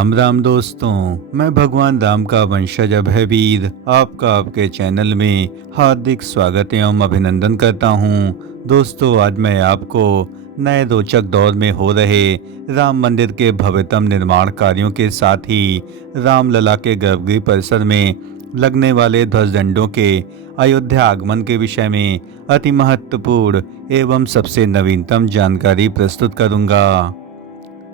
राम राम दोस्तों। मैं भगवान राम का वंशज अभयवीर आपका आपके चैनल में हार्दिक स्वागत एवं अभिनंदन करता हूं। दोस्तों, आज मैं आपको नए रोचक दौर में हो रहे राम मंदिर के भव्यतम निर्माण कार्यों के साथ ही रामलला के गर्भगृह परिसर में लगने वाले ध्वजदंडों के अयोध्या आगमन के विषय में अति महत्वपूर्ण एवं सबसे नवीनतम जानकारी प्रस्तुत करूंगा।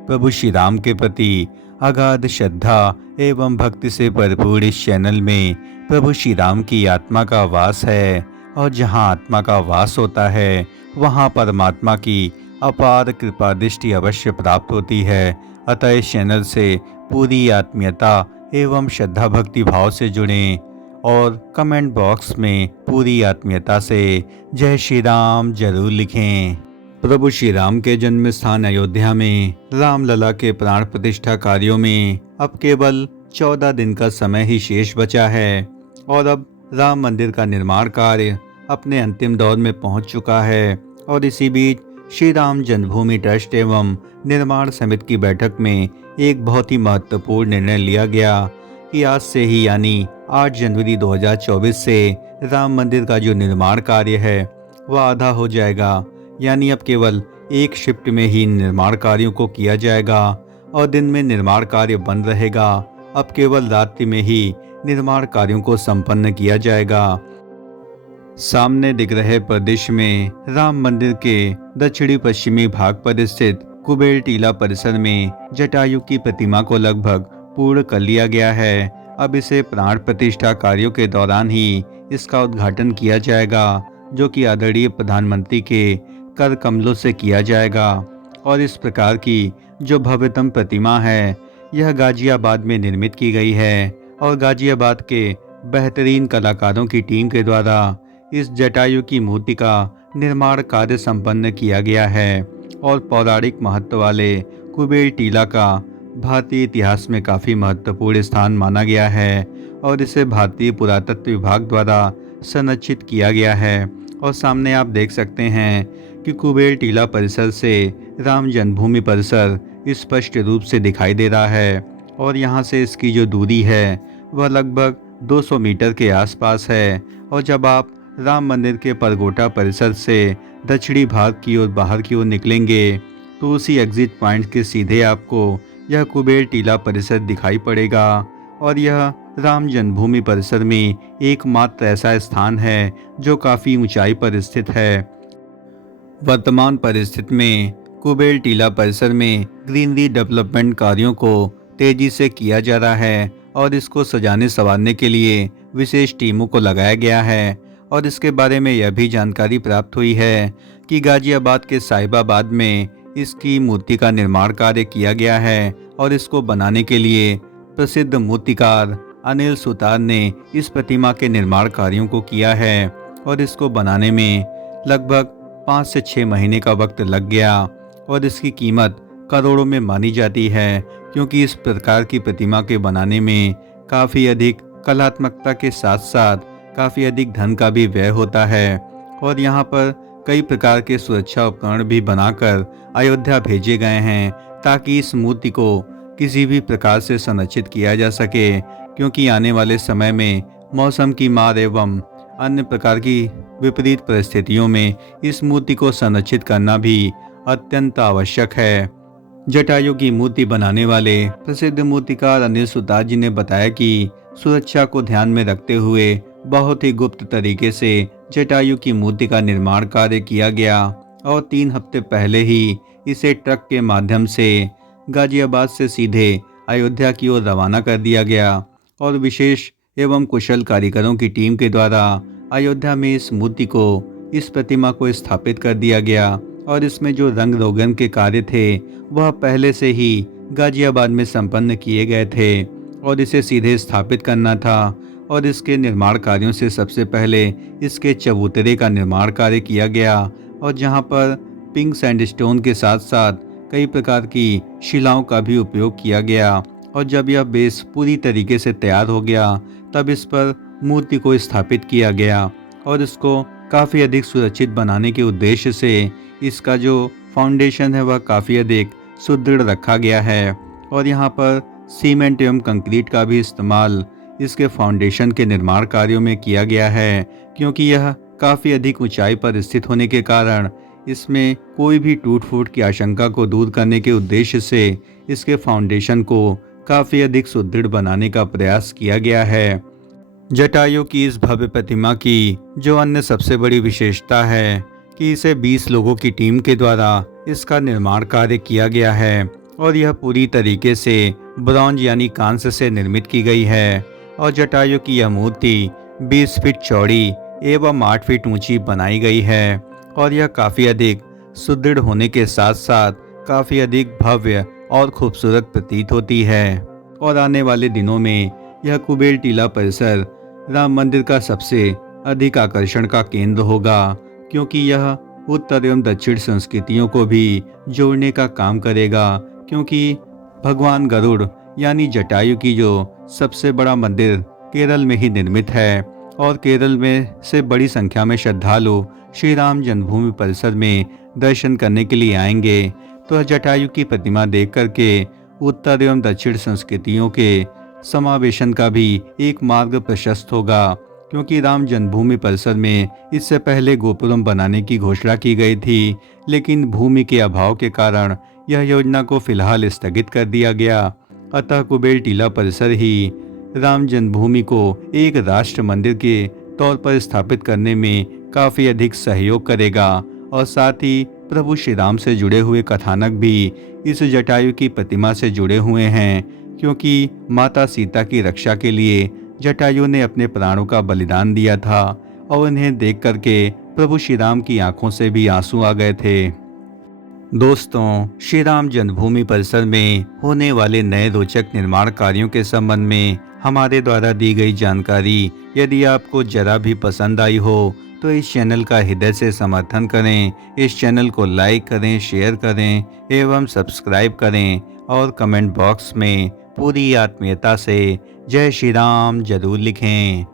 प्रभु श्री राम के प्रति अगाध श्रद्धा एवं भक्ति से भरपूर इस चैनल में प्रभु श्री राम की आत्मा का वास है, और जहां आत्मा का वास होता है वहां परमात्मा की अपार कृपा दृष्टि अवश्य प्राप्त होती है। अतः इस चैनल से पूरी आत्मीयता एवं श्रद्धा भक्ति भाव से जुड़ें और कमेंट बॉक्स में पूरी आत्मीयता से जय श्री राम जरूर लिखें। प्रभु श्री राम के जन्म स्थान अयोध्या में रामलला के प्राण प्रतिष्ठा कार्यों में अब केवल 14 दिन का समय ही शेष बचा है, और अब राम मंदिर का निर्माण कार्य अपने अंतिम दौर में पहुंच चुका है। और इसी बीच श्री राम जन्मभूमि ट्रस्ट एवं निर्माण समिति की बैठक में एक बहुत ही महत्वपूर्ण निर्णय लिया गया कि आज से ही यानी 8 जनवरी 2024 से राम मंदिर का जो निर्माण कार्य है वह आधा हो जाएगा। यानी अब केवल एक शिफ्ट में ही निर्माण कार्यों को किया जाएगा और दिन में निर्माण कार्य बंद रहेगा। अब केवल रात्रि में ही निर्माण कार्यों को संपन्न किया जाएगा। सामने दिख रहे प्रदेश में राम मंदिर के दक्षिणी पश्चिमी भाग पर स्थित कुबेर टीला परिसर में जटायु की प्रतिमा को लगभग पूर्ण कर लिया गया है। अब इसे प्राण प्रतिष्ठा कार्यों के दौरान ही इसका उद्घाटन किया जाएगा, जो कि आदरणीय प्रधानमंत्री के कर कमलों से किया जाएगा। और इस प्रकार की जो भव्यतम प्रतिमा है यह गाजियाबाद में निर्मित की गई है, और गाजियाबाद के बेहतरीन कलाकारों की टीम के द्वारा इस जटायु की मूर्ति का निर्माण कार्य संपन्न किया गया है। और पौराणिक महत्व वाले कुबेर टीला का भारतीय इतिहास में काफ़ी महत्वपूर्ण स्थान माना गया है, और इसे भारतीय पुरातत्व विभाग द्वारा संरक्षित किया गया है। और सामने आप देख सकते हैं कि कुबेर टीला परिसर से राम जन्मभूमि परिसर स्पष्ट रूप से दिखाई दे रहा है, और यहाँ से इसकी जो दूरी है वह लगभग 200 मीटर के आसपास है। और जब आप राम मंदिर के परगोटा परिसर से दक्षिणी भाग की ओर बाहर की ओर निकलेंगे तो उसी एग्जिट पॉइंट के सीधे आपको यह कुबेर टीला परिसर दिखाई पड़ेगा। और यह राम जन्मभूमि परिसर में एकमात्र ऐसा स्थान है जो काफ़ी ऊंचाई पर स्थित है। वर्तमान परिस्थिति में कुबेर टीला परिसर में ग्रीनरी डेवलपमेंट कार्यों को तेजी से किया जा रहा है, और इसको सजाने संवारने के लिए विशेष टीमों को लगाया गया है। और इसके बारे में यह भी जानकारी प्राप्त हुई है कि गाजियाबाद के साहिबाबाद में इसकी मूर्ति का निर्माण कार्य किया गया है, और इसको बनाने के लिए प्रसिद्ध मूर्तिकार अनिल सुतार ने इस प्रतिमा के निर्माण कार्यों को किया है। और इसको बनाने में लगभग 5 से 6 महीने का वक्त लग गया, और इसकी कीमत करोड़ों में मानी जाती है, क्योंकि इस प्रकार की प्रतिमा के बनाने में काफ़ी अधिक कलात्मकता के साथ साथ काफ़ी अधिक धन का भी व्यय होता है। और यहाँ पर कई प्रकार के सुरक्षा उपकरण भी बनाकर अयोध्या भेजे गए हैं, ताकि इस मूर्ति को किसी भी प्रकार से संरक्षित किया जा सके, क्योंकि आने वाले समय में मौसम की मार एवं अन्य प्रकार की विपरीत परिस्थितियों में इस मूर्ति को संरक्षित करना भी अत्यंत आवश्यक है। जटायु की मूर्ति बनाने वाले प्रसिद्ध मूर्तिकार अनिल सुतार जी ने बताया कि सुरक्षा को ध्यान में रखते हुए बहुत ही गुप्त तरीके से जटायु की मूर्ति का निर्माण कार्य किया गया, और 3 हफ्ते पहले ही इसे ट्रक के माध्यम से गाजियाबाद से सीधे अयोध्या की ओर रवाना कर दिया गया। और विशेष एवं कुशल कारीगरों की टीम के द्वारा अयोध्या में इस मूर्ति को, इस प्रतिमा को स्थापित कर दिया गया। और इसमें जो रंग रोगन के कार्य थे वह पहले से ही गाजियाबाद में संपन्न किए गए थे, और इसे सीधे स्थापित करना था। और इसके निर्माण कार्यों से सबसे पहले इसके चबूतरे का निर्माण कार्य किया गया, और जहां पर पिंक सैंडस्टोन के साथ साथ कई प्रकार की शिलाओं का भी उपयोग किया गया। और जब यह बेस पूरी तरीके से तैयार हो गया तब इस पर मूर्ति को स्थापित किया गया, और इसको काफ़ी अधिक सुरक्षित बनाने के उद्देश्य से इसका जो फाउंडेशन है वह काफ़ी अधिक सुदृढ़ रखा गया है। और यहाँ पर सीमेंट एवं कंक्रीट का भी इस्तेमाल इसके फाउंडेशन के निर्माण कार्यों में किया गया है, क्योंकि यह काफ़ी अधिक ऊंचाई पर स्थित होने के कारण इसमें कोई भी टूट फूट की आशंका को दूर करने के उद्देश्य से इसके फाउंडेशन को काफ़ी अधिक सुदृढ़ बनाने का प्रयास किया गया है। जटायु की इस भव्य प्रतिमा की जो अन्य सबसे बड़ी विशेषता है कि इसे 20 लोगों की टीम के द्वारा इसका निर्माण कार्य किया गया है और यह पूरी तरीके से ब्रॉन्ज यानी कांस्य से निर्मित की गई है। और जटायु की यह मूर्ति 20 फीट चौड़ी एवं 8 फीट ऊंची बनाई गई है और यह काफ़ी अधिक सुदृढ़ होने के साथ साथ काफ़ी अधिक भव्य और खूबसूरत प्रतीत होती है। और आने वाले दिनों में यह कुबेर टीला परिसर राम मंदिर का सबसे अधिक आकर्षण का केंद्र होगा, क्योंकि यह उत्तर एवं दक्षिण संस्कृतियों को भी जोड़ने का काम करेगा। क्योंकि भगवान गरुड़ यानी जटायु की जो सबसे बड़ा मंदिर केरल में ही निर्मित है और केरल में से बड़ी संख्या में श्रद्धालु श्री राम जन्मभूमि परिसर में दर्शन करने के लिए आएंगे, तो जटायु की प्रतिमा देख करके उत्तर एवं दक्षिण संस्कृतियों के समावेशन का भी एक मार्ग प्रशस्त होगा। क्योंकि राम जन्मभूमि परिसर में इससे पहले गोपुरम बनाने की घोषणा की गई थी, लेकिन भूमि के अभाव के कारण यह योजना को फिलहाल स्थगित कर दिया गया। अतः कुबेर टीला परिसर ही राम जन्मभूमि को एक राष्ट्र मंदिर के तौर पर स्थापित करने में काफ़ी अधिक सहयोग करेगा और साथ ही प्रभु श्री राम से जुड़े हुए कथानक भी इस जटायु की प्रतिमा से जुड़े हुए हैं, क्योंकि माता सीता की रक्षा के लिए जटायु ने अपने प्राणों का बलिदान दिया था और उन्हें देख करके प्रभु श्री राम की आंखों से भी आंसू आ गए थे। दोस्तों, श्री राम जन्मभूमि परिसर में होने वाले नए रोचक निर्माण कार्यों के संबंध में हमारे द्वारा दी गई जानकारी यदि आपको जरा भी पसंद आई हो तो इस चैनल का हृदय से समर्थन करें। इस चैनल को लाइक करें, शेयर करें एवं सब्सक्राइब करें और कमेंट बॉक्स में पूरी आत्मीयता से जय श्री राम जरूर लिखें।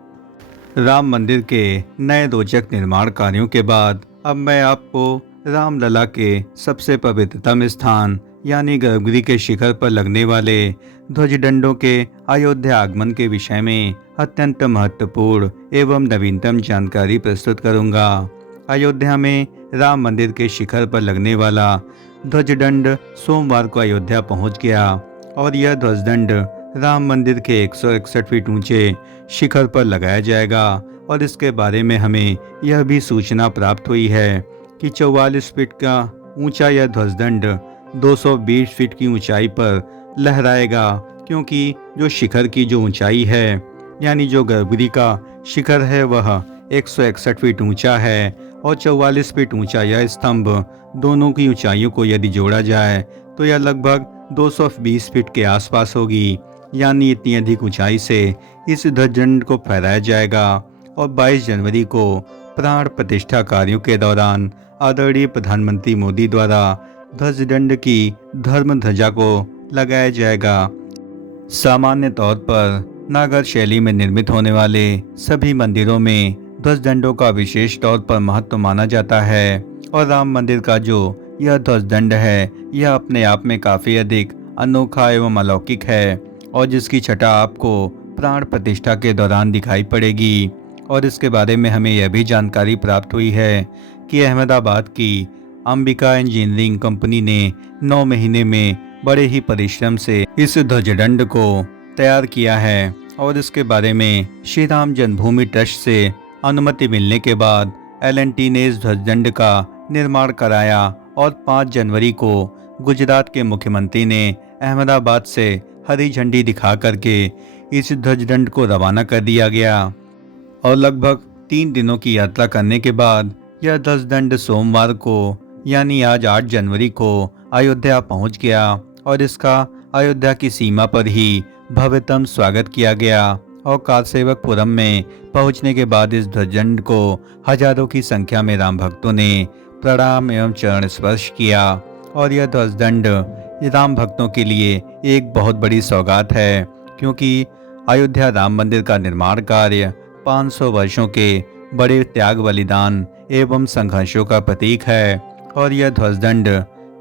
राम मंदिर के नए रोचक निर्माण कार्यों के बाद अब मैं आपको रामलला के सबसे पवित्रतम स्थान यानी गर्भगृह के शिखर पर लगने वाले ध्वजदंडों के अयोध्या आगमन के विषय में अत्यंत महत्वपूर्ण एवं नवीनतम जानकारी प्रस्तुत करूंगा। अयोध्या में राम मंदिर के शिखर पर लगने वाला ध्वजदंड सोमवार को अयोध्या पहुंच गया और यह ध्वजदंड राम मंदिर के 161 फीट ऊंचे शिखर पर लगाया जाएगा। और इसके बारे में हमें यह भी सूचना प्राप्त हुई है कि 44 फीट का ऊंचा यह ध्वजदंड 220 फीट की ऊंचाई पर लहराएगा, क्योंकि जो शिखर की जो ऊंचाई है यानी जो गर्भगृह का शिखर है वह 161 फीट ऊंचा है और 44 फीट ऊंचा यह स्तंभ दोनों की ऊंचाइयों को यदि जोड़ा जाए तो यह लगभग 220 फीट के आसपास होगी। यानी इतनी अधिक ऊंचाई से इस ध्वजदंड को फहराया जाएगा। और 22 जनवरी को प्राण प्रतिष्ठा कार्यों के दौरान आदरणीय प्रधानमंत्री मोदी द्वारा ध्वजदंड की धर्म ध्वजा को लगाया जाएगा। सामान्य तौर पर नागर शैली में निर्मित होने वाले सभी मंदिरों में ध्वजदंडों का विशेष तौर पर महत्व माना जाता है और राम मंदिर का जो यह ध्वजदंड है यह अपने आप में काफ़ी अधिक अनोखा एवं अलौकिक है और जिसकी छटा आपको प्राण प्रतिष्ठा के दौरान दिखाई पड़ेगी। और इसके बारे में हमें यह भी जानकारी प्राप्त हुई है कि अहमदाबाद की अंबिका इंजीनियरिंग कंपनी ने 9 महीने में बड़े ही परिश्रम से इस ध्वजदंड को तैयार किया है। और इसके बारे में श्री राम जन्मभूमि ट्रस्ट से अनुमति मिलने के बाद L&T ने इस ध्वजदंड का निर्माण कराया और 5 जनवरी को गुजरात के मुख्यमंत्री ने अहमदाबाद से हरी झंडी दिखा करके इस ध्वजदंड को रवाना कर दिया गया। और लगभग 3 दिनों की यात्रा करने के बाद यह ध्वजदंड सोमवार को यानी आज 8 जनवरी को अयोध्या पहुंच गया और इसका अयोध्या की सीमा पर ही भव्यतम स्वागत किया गया। और कारसेवकपुरम में पहुंचने के बाद इस ध्वजदंड को हजारों की संख्या में राम भक्तों ने प्रणाम एवं चरण स्पर्श किया। और यह ध्वजदंड राम भक्तों के लिए एक बहुत बड़ी सौगात है, क्योंकि अयोध्या राम मंदिर का निर्माण कार्य 500 वर्षों के बड़े त्याग बलिदान एवं संघर्षों का प्रतीक है। और यह ध्वजदंड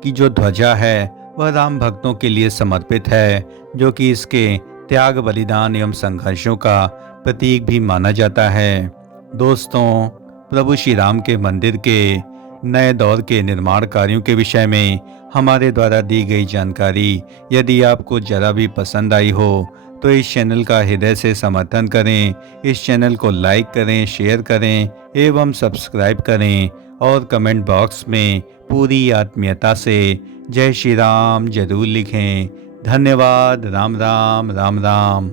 की जो ध्वजा है वह राम भक्तों के लिए समर्पित है, जो कि इसके त्याग, बलिदान एवं संघर्षों का प्रतीक भी माना जाता है। दोस्तों, प्रभु श्री राम के मंदिर के नए दौर के निर्माण कार्यों के विषय में हमारे द्वारा दी गई जानकारी यदि आपको जरा भी पसंद आई हो तो इस चैनल का हृदय से समर्थन करें। इस चैनल को लाइक करें, शेयर करें एवं सब्सक्राइब करें और कमेंट बॉक्स में पूरी आत्मीयता से जय श्री राम जरूर लिखें। धन्यवाद। राम राम राम राम।